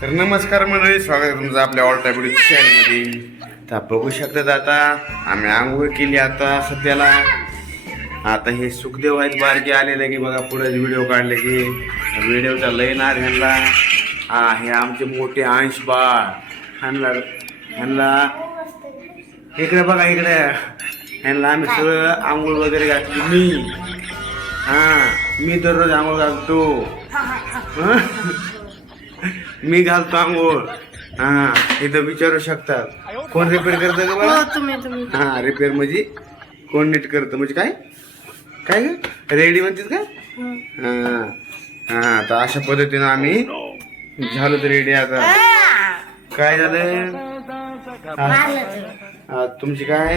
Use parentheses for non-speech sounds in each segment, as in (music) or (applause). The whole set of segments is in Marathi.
तर नमस्कार मंडळी स्वागत आहे तुमचं आपल्या ऑल टाईप चॅनलमध्ये तर बघू शकतात आता आम्ही आंघोळ केली आता सध्याला. आता हे सुखदेव आहेत बारके आलेले की बघा पुढे व्हिडिओ काढले की. व्हिडिओचा लय नाद ह्यांना. हा हे आमचे मोठे अंश बाळ. ह्यांना ह्यांना. इकडे बघा इकडे. ह्यांना आम्ही सगळं आंघोळ वगैरे घातली. मी. हा मी दररोज आंघोळ घालतो? मी घालतो आंघोळ हा इथं विचारू शकतात कोण रिपेअर करतं का हो मला तुम्ही तुम्ही. हा रिपेअर म्हणजे कोण नीट करतं? म्हणजे काय? काय ग? रेडी म्हणतात का? हं. हा हा तर अशा पद्धतीनं आम्ही झालो तर रेडी आता. काय झालं? तुमची काय?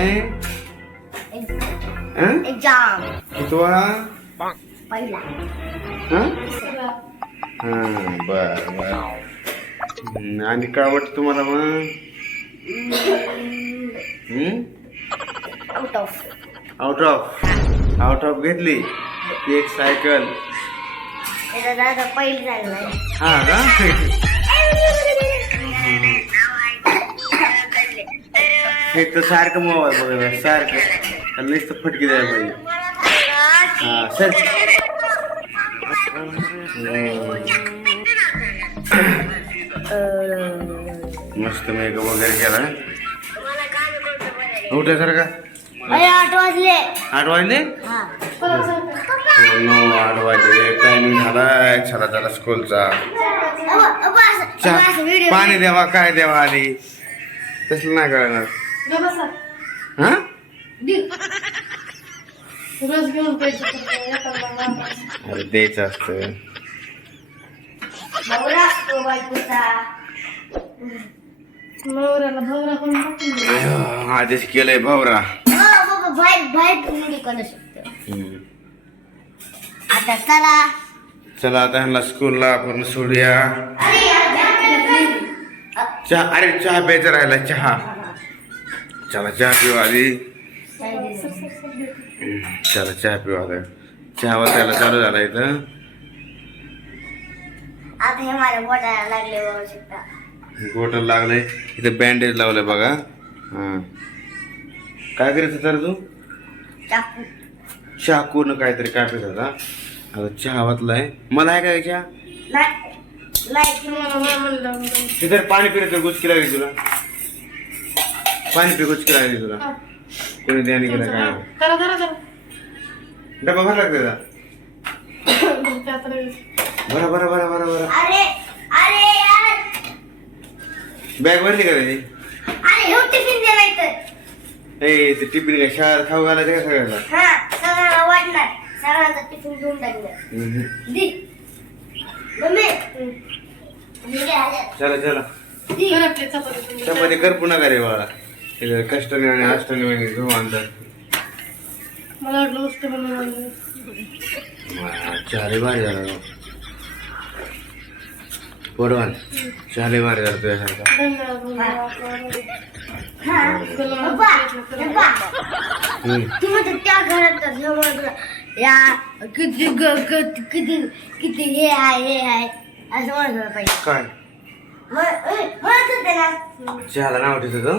हं? एक्झाम कितवा? पहिला. हं? हा बर बर. आणि काय वाटतं तुम्हाला मग? हम्म? Out of out of out of घेतली. ती एक सायकल त्याचा दादा पहिली झालं. हा का? हे तर सारखं मोबाईल बघायला सारखं. त्याला नुसतं फटकी द्यायला पाहिजे. हा सर मस्त मेकअप वगैरे केला उठा सर का अरे आठ वाजले. आठ वाजले? हा. हो नो आठ वाजले. टायमिंग झालाय. चला चला स्कूलचा पाणी द्यावा काय द्यावा आधी? तसलं नाही कळणार. हा? रोज घेऊन पैसे अरे द्यायचं असतं. भावरा तो बायकोचा नवऱ्याला भावरा पण टाकून दे. अय्यो, आधीच केलंय भावरा. हो, बाबा करू शकतो आता चला. चला आता ह्यांना स्कूलला आपण सोडूया. चहा अरे चहा प्यायचा राहिला चहा. चला चहा पिऊ आधी. चला चहा पिऊ आता. चहा वाचायला चालू झाला इथं. आता हे माझ्या बोटाला लागले बघू शकता गोटल लागलंय इथं बँडेज लावलंय बघा. हा. काय करायचं तर तू? चाकू. चहा पूर्ण काहीतरी कापत होता? आता चहा वाचलाय. मला आहे काय चहा नाही. नाही तिथे पाणी पिण्याचं गुचकी लागली तुला. पाणी पी गुचकी लागली तुला. कोणी ध्यान केलं काय. करा डबा भरला का? (coughs) त्याचा बरा बरा बरा बरा बरा. अरे अरे यार. बॅग भरली का त्याची? अरे हो टिफिन दे नाही तर ए ते टिफिन काय शाळेत खाऊ घालायचं का सगळ्याला हा सगळ्यांना वाटणार. सगळ्यांचा टिफिन घेऊन टाकलं. हम्म. दे. मम्मी. मी काय आले? चला चला. चपाती कर. पुन्हा का रे बाळा कष्टाने आणि अष्टाने वगैरे घेऊ आणतात मला वाटलं बनवून भारी झाला राव. पोरवान चाले बार करतोय सारखा त्या घरात या किती ग- किती किती हे आहे हे आहे असं म्हणत होता पाहिजे काय? म्हणत होते ना चहाला नाव ठेवत तो?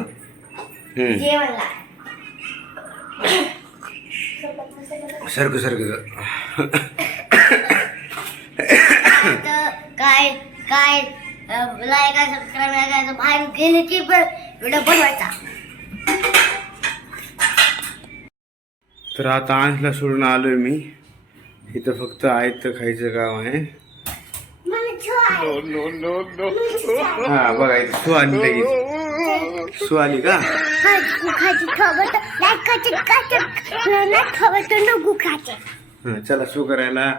हम्म. जेवणला सरकं सरकं काय? काय लाईक सबस्क्राईब करायचं बाहेर गेले की व्हिडिओ बनवायचा. तर आता अंशला सोडून आलोय मी. इथं फक्त आयत खायचं गाव आहे. हा बघा इथं सु आली लगेच. सु आली का? हा, चला सु करायला.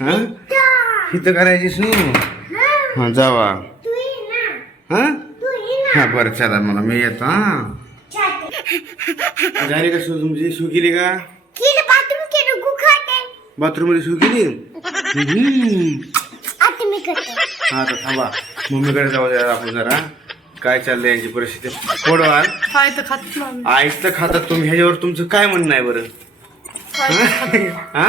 हा इथं करायची सु हा. जावा. हा? हा बरं चला मला मी येतो हा. झाली का सु तुमची सु केली का? बाथरूममध्ये सु केली? हम्म. हा तर थांबा. मम्मीकडे जाऊ द्या आपण जरा. काय चाललंय यांची परिस्थिती? फोडवाल काय तर खात ना आईच तर खातात तुम्ही ह्याच्यावर तुमचं काय म्हणणं आहे बरं? हा?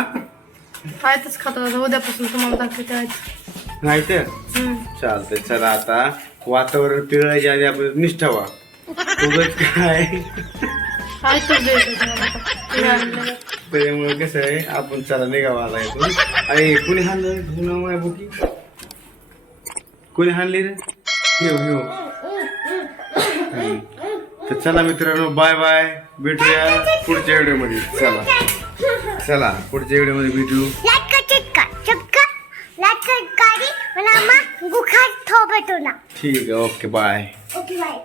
काय खात. उद्यापासून तुम्हाला दाखवते आज नाही तर? चालतंय चला आता वातावरण पिळायच्या आधी आपण निष्ठावा. उगाच काय? त्याच्यामुळे कसं आहे आपण चला निघावा आला इथून. आणि कुणी हाणलं? आहे बुकी? कुणी हाणली रे? येऊ येऊ हम्म. तर चला मित्रांनो बाय बाय. भेटूया पुढच्या व्हिडिओमध्ये. चला. चला पुढच्या व्हिडिओमध्ये भेटू. चिटका कारी मला गुखा थोबटोना ठीक आहे ओके बाय ओके बाय